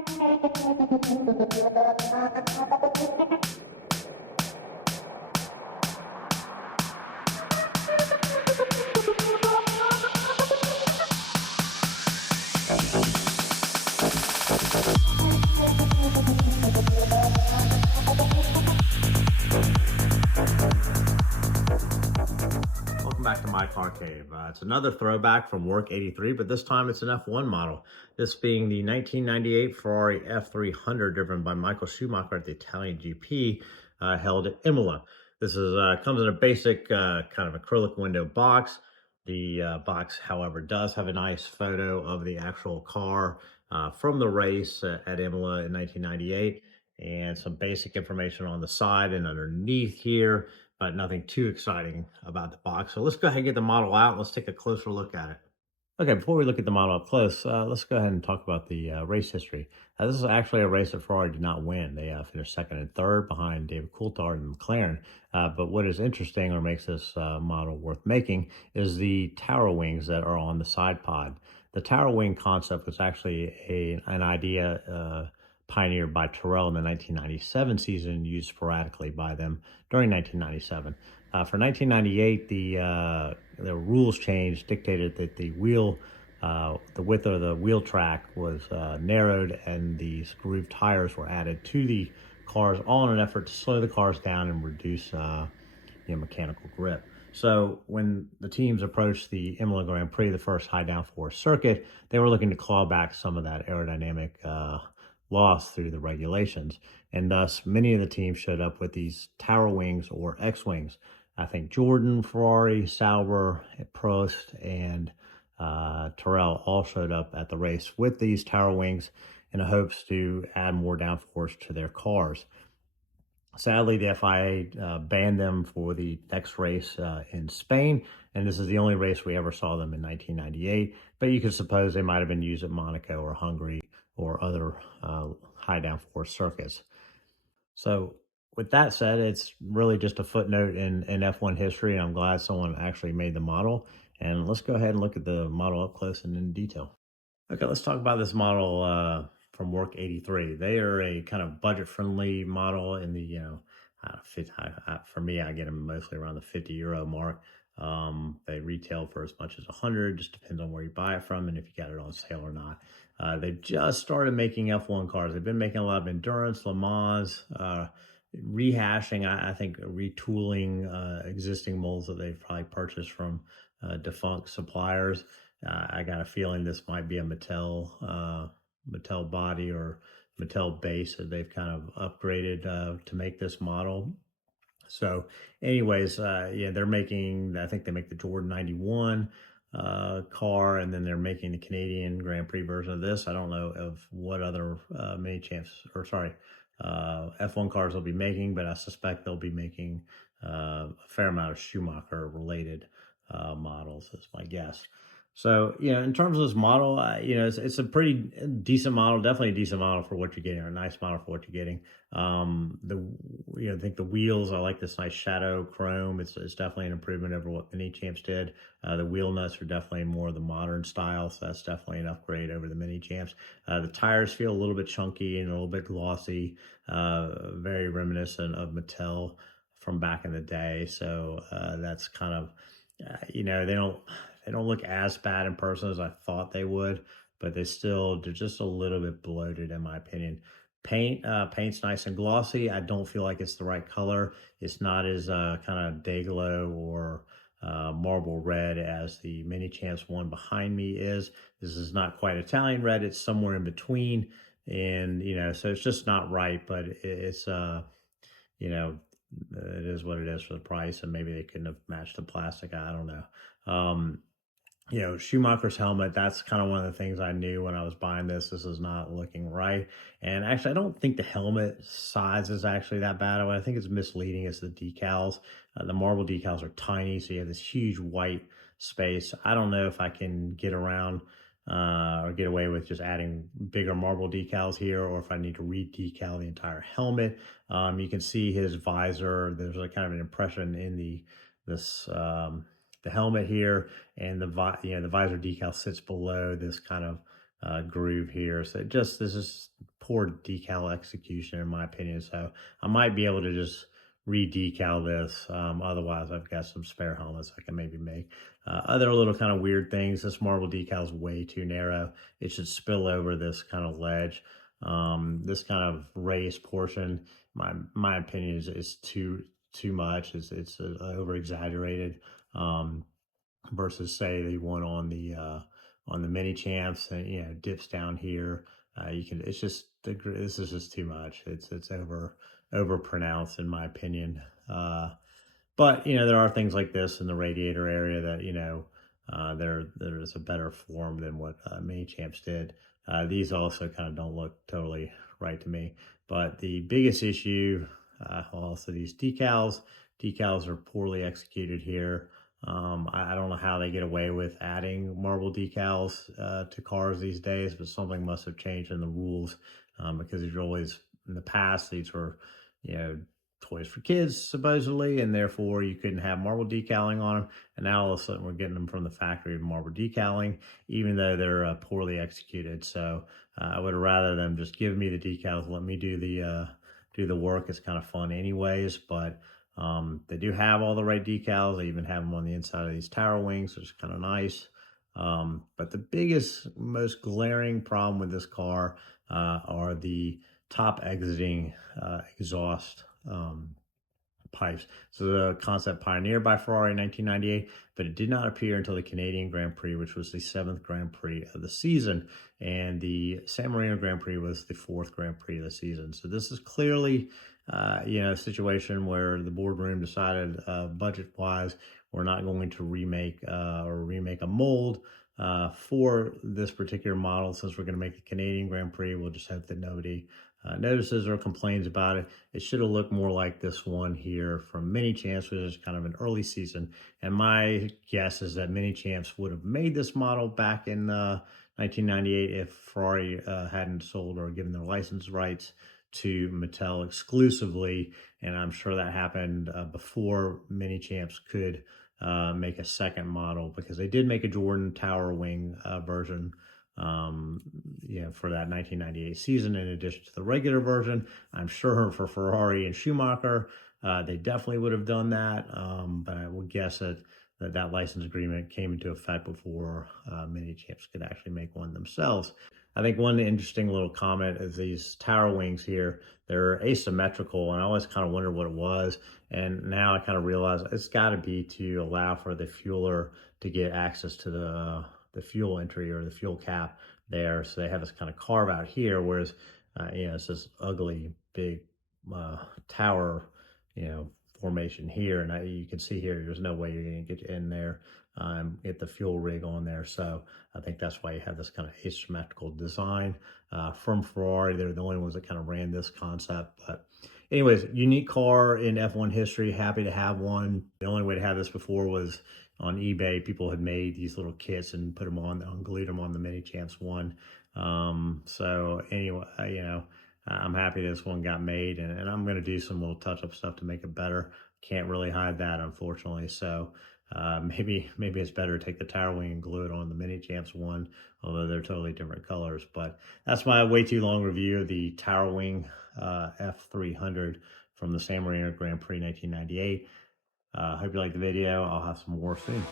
Welcome back to my car cave. It's another throwback from Werk83, but this time it's an F1 model. This being the 1998 Ferrari F300 driven by Michael Schumacher at the Italian GP, held at Imola. This is comes in a basic kind of acrylic window box. The box, however, does have a nice photo of the actual car from the race at Imola in 1998, and some basic information on the side and underneath here, but nothing too exciting about the box. So let's go ahead and get the model out and let's take a closer look at it. Okay, before we look at the model up close, let's go ahead and talk about the race history. This is actually a race that Ferrari did not win. They finished second and third behind David Coulthard and McLaren. But what is interesting or makes this model worth making is the tower wings that are on the side pod. The tower wing concept was actually an idea pioneered by Tyrrell in the 1997 season, used sporadically by them during 1997. For 1998, the rules change dictated that the width of the wheel track was narrowed, and these grooved tires were added to the cars, all in an effort to slow the cars down and reduce mechanical grip. So when the teams approached the Imola Grand Prix, the first high downforce circuit, they were looking to claw back some of that aerodynamic loss through the regulations, and thus many of the teams showed up with these tower wings or X-wings. I think Jordan, Ferrari, Sauber, Prost, and Tyrrell all showed up at the race with these tower wings in hopes to add more downforce to their cars. Sadly, the FIA banned them for the next race in Spain, and this is the only race we ever saw them in 1998, but you could suppose they might have been used at Monaco or Hungary or other high downforce circuits. So with that said, it's really just a footnote in F1 history, and I'm glad someone actually made the model. And let's go ahead and look at the model up close and in detail. Okay, let's talk about this model from Werk83. They are a kind of budget-friendly model in the, for me, I get them mostly around the €50 mark. They retail for as much as 100, just depends on where you buy it from and if you got it on sale or not. They've just started making F1 cars. They've been making a lot of endurance, Le Mans, rehashing, I think retooling existing molds that they've probably purchased from defunct suppliers. I got a feeling this might be a Mattel body or Mattel base that they've kind of upgraded to make this model. So anyways, yeah, they're making, I think they make the Jordan 91 car, and then they're making the Canadian Grand Prix version of this. I don't know of what other F1 cars they'll be making, but I suspect they'll be making a fair amount of Schumacher related models, is my guess. So, in terms of this model, it's a pretty decent model, definitely a decent model for what you're getting, or a nice model for what you're getting. I think the wheels, I like this nice shadow chrome. It's definitely an improvement over what Mini Champs did. The wheel nuts are definitely more of the modern style, so that's definitely an upgrade over the Mini Champs. The tires feel a little bit chunky and a little bit glossy, very reminiscent of Mattel from back in the day. So that's kind of, they don't look as bad in person as I thought they would, but they're just a little bit bloated in my opinion. Paint's nice and glossy. I don't feel like it's the right color. It's not as kind of day glow or marble red as the Mini Champs one behind me is. This is not quite Italian red. It's somewhere in between, and so it's just not right. But it's it is what it is for the price, and maybe they couldn't have matched the plastic. I don't know. Schumacher's helmet, that's kind of one of the things I knew when I was buying this. This is not looking right. And actually, I don't think the helmet size is actually that bad. What I think is misleading is the decals. The marble decals are tiny, so you have this huge white space. I don't know if I can get around or get away with just adding bigger marble decals here, or if I need to re-decal the entire helmet. You can see his visor. There's a kind of an impression in the helmet here, and the visor decal sits below this kind of groove here. So this is poor decal execution in my opinion. So I might be able to just re-decal this. Otherwise, I've got some spare helmets I can maybe make. Other little kind of weird things. This marble decal is way too narrow. It should spill over this kind of ledge. This kind of raised portion, my opinion is too much. It's over exaggerated. Versus say the one on the mini champs, and dips down here. You can it's just this is just too much. It's over pronounced in my opinion. But there are things like this in the radiator area that there's a better form than what mini champs did. These also kind of don't look totally right to me. But the biggest issue, also these decals. Decals are poorly executed here. I don't know how they get away with adding marble decals to cars these days, but something must have changed in the rules, because these are always, in the past, these were, toys for kids supposedly, and therefore you couldn't have marble decaling on them. And now all of a sudden we're getting them from the factory of marble decaling, even though they're poorly executed. So I would rather them just give me the decals, let me do the work. It's kind of fun anyways, but they do have all the right decals. They even have them on the inside of these tower wings, which is kind of nice. But the biggest, most glaring problem with this car are the top exiting exhaust pipes. So the concept pioneered by Ferrari in 1998, but it did not appear until the Canadian Grand Prix, which was the 7th Grand Prix of the season. And the San Marino Grand Prix was the 4th Grand Prix of the season. So this is clearly, a situation where the boardroom decided, budget-wise, we're not going to remake a mold for this particular model. Since we're going to make the Canadian Grand Prix, we'll just hope that nobody notices or complains about it. It should have looked more like this one here from Mini Champs, which is kind of an early season. And my guess is that Mini Champs would have made this model back in 1998 if Ferrari hadn't sold or given their license rights to Mattel exclusively. And I'm sure that happened before Mini Champs could make a second model, because they did make a Jordan Tower Wing version for that 1998 season, in addition to the regular version. I'm sure for Ferrari and Schumacher, they definitely would have done that. But I would guess that license agreement came into effect before Mini Champs could actually make one themselves. I think one interesting little comment is these tower wings here, they're asymmetrical, and I always kind of wondered what it was. And now I kind of realize it's got to be to allow for the fueler to get access to the fuel entry or the fuel cap there. So they have this kind of carve out here, whereas, it's this ugly big tower, formation here. And you can see here, there's no way you're going to get in there, get the fuel rig on there. So I think that's why you have this kind of asymmetrical design from Ferrari. They're the only ones that kind of ran this concept. But anyways, unique car in F1 history. Happy to have one. The only way to have this before was on eBay. People had made these little kits and put them on, glued them on the Mini Champs one. So anyway, I'm happy this one got made, and I'm going to do some little touch-up stuff to make it better. Can't really hide that, unfortunately. So maybe it's better to take the tower wing and glue it on the Mini Champs one, although they're totally different colors. But that's my way too long review of the tower wing F300 from the San Marino Grand Prix 1998. Hope you liked the video. I'll have some more soon.